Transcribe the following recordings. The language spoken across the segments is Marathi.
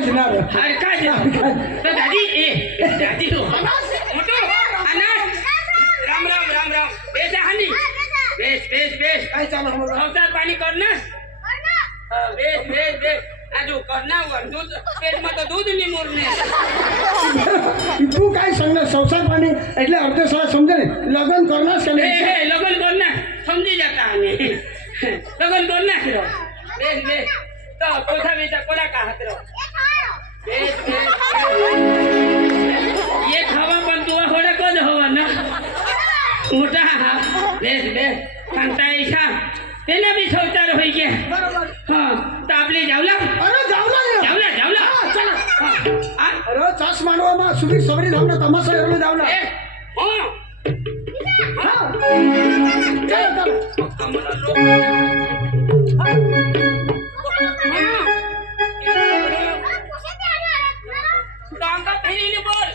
हरकाजणार तर दादी दादी तू मोठो अनाथ राम राम राम राम बेस हानी बेस बेस बेस काय चालू संसार पाणी करणार बेस बेस बेस आजू करणार दूध पेट मध्ये दूध नहीं मोरने तू काय सांगणार संसार पाणी એટલે અડધો સારા સમજે ને લગન કરનાર છે ए लगन करना समझी जाता हमें लगन करना करो बेस बेस तो कोठा बेचा कोला का हाथ रो बेस बेस ये खावा पण तुवा थोड़ा कद हवा ना मोठा बेस बेस सांगता ऐसा तेने भी संसार होई गया हां तो आपले जावला અરે જાવલા जावला जावला चला हां અરે ચાસ માંડવામાં સુબી સવરી નામના તમાશા એરલો જાવલા ए हां હા ચાલો ચાલો हमारा लोग डांगा फिरी नहीं बोल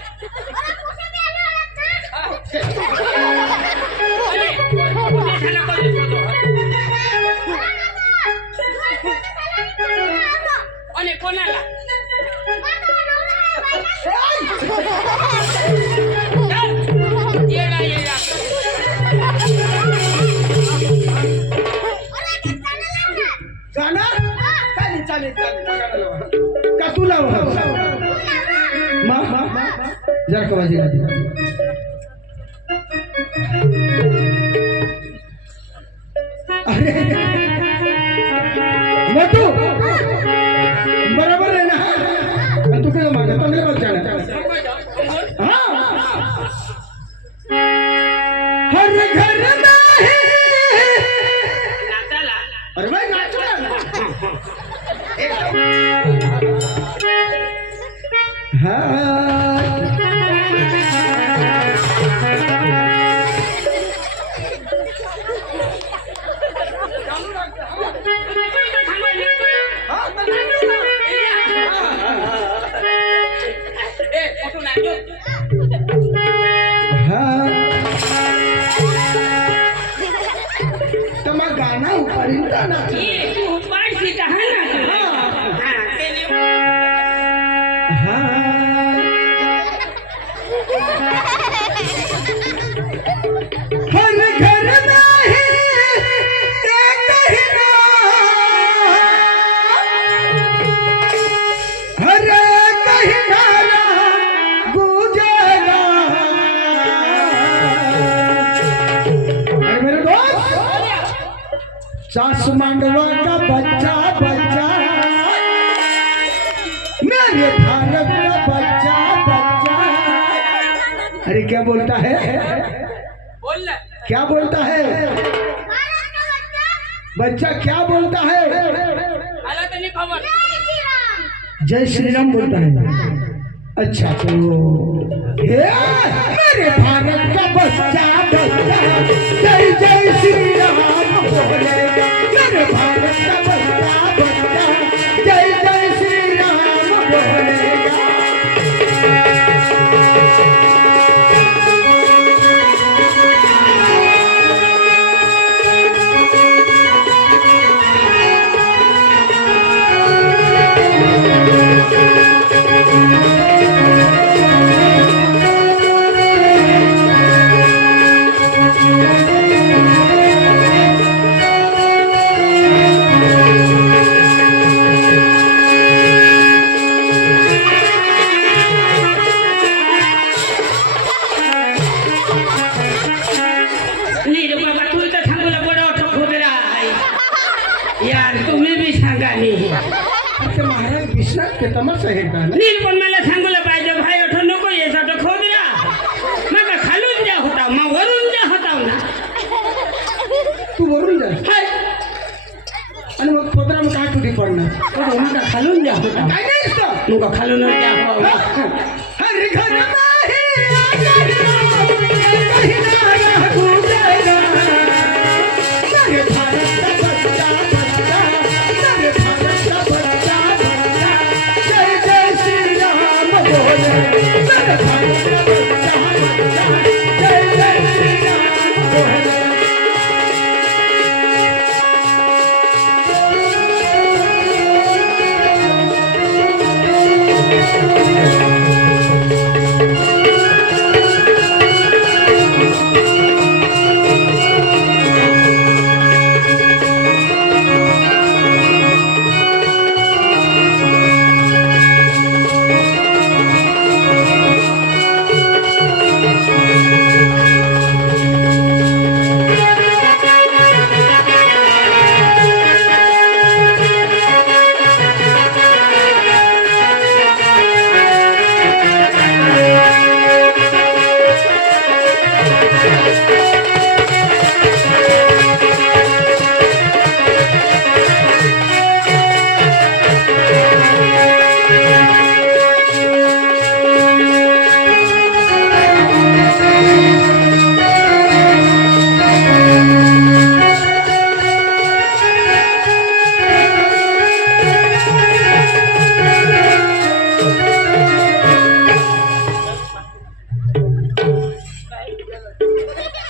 अरे मुझे खाना कर दो अने कोणाला येडा येडा जाणार चालेल चालेल चालेल का तू लाव मा जरा का वाजी गादी अरे मोटू बरोबर आहे ना तू काय मागे चांगले बोल छान हा हर घर में नाचाला अरे भाई नाचो ना तुम्हारा गाना ऊपर ही गाना हर घर में एक ही हर एक ही गाना गूंजेगा अरे मेरे दोस्त सास मांडवा का बच्चा बच्चा मेरे भारत का बच्चा बच्चा अरे क्या बोलता है बोल क्या बोलता है बच्चा क्या बोलता है आला तो नहीं खबर जय श्री राम बोलता है अच्छा तो हे मेरे भारत का बच्चा बच्चा जय जय श्री राम बोलेगा मेरे भारत का बच्चा बच्चा जय जय श्री राम बोलेगा यार तुम्ही बी सांगा नाही महाराज विश्वास के तमाशा है का नील पण मला सांगलं पाहिजे भाई अठ नको याचा खोबरा मग खालून द्या होता मग वरून द्या होता ना तू वरून जा हाय आणि मग खोबरा मग काय तुझी पडणार मग खालून द्या होता काय नाही असतं मग खालून द्या हर घर में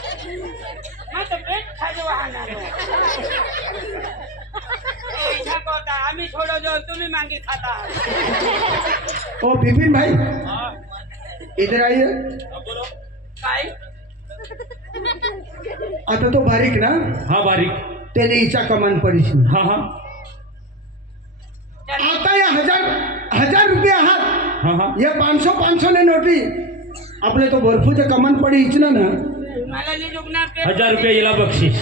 माझं पेट खाली वाहणार आम्ही छोड़ो जो तुम्ही मांगी खाता ओ बिपिन भाई इधर आइए काय आता तो बारीक ना हा बारीक त्याने हिचा कमान पडीशी हा हा आता या हजार रुपये आहात हा हा या 500 ने नोटी आपले तो भरपूर कमान पडी इचना ना मला निजुकणार पे 1000 रुपये येला बक्षीस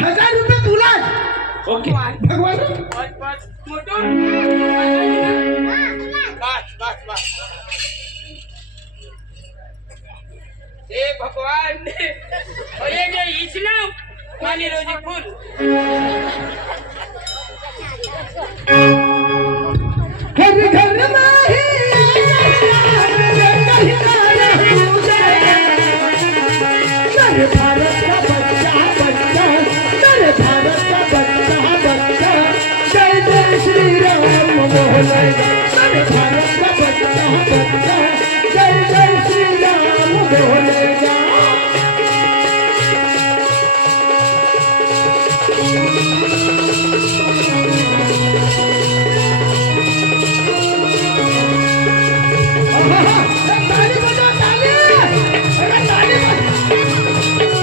1000 रुपये तुला ओके भगवान बस मोठून बस हे भगवान अरे जे इचना मानी रोजी फूल घर घर माही मेरे भारत का बच्चा बच्चा मेरे भारत का बच्चा जय जय श्री राम बोले मेरे भारत का बच्चा जय जय श्री राम बोलेगा ताली बजाओ ताली अरे ताली बजाओ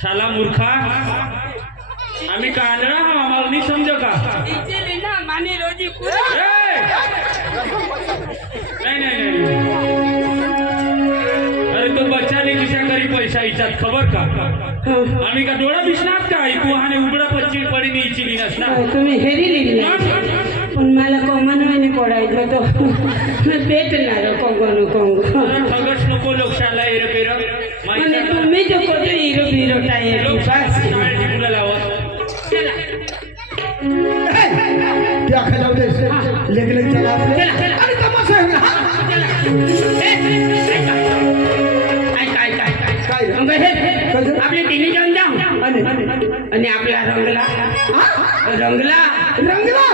शाला मूर्खा आम्ही कांदळा हा आम्हाला नाही समज का इचली ना मानी रोजी फूल ए! नाही अरे तो बच्चा ने किशा करी पैसा इचात खबर का आम्ही का डोळा दिसणार का तू हाने उघडा पडी नी इचिली नसणार तुम्ही हेरी लिहिली पण मला कोमनवाने पडायचं तो भेटणार कोंगो ठगस नको लोकशाला एरकेर म्हणजे तुम्ही तो कधी हिरो बिरो टायर टिकूला लावत चला क्या खजाव दे लेग चला चला, चला. अरे तमाशा है ना काय आपले तिन्ही जाऊन जाऊ आणि आणि आपला रंगला हा? रंगला रंगला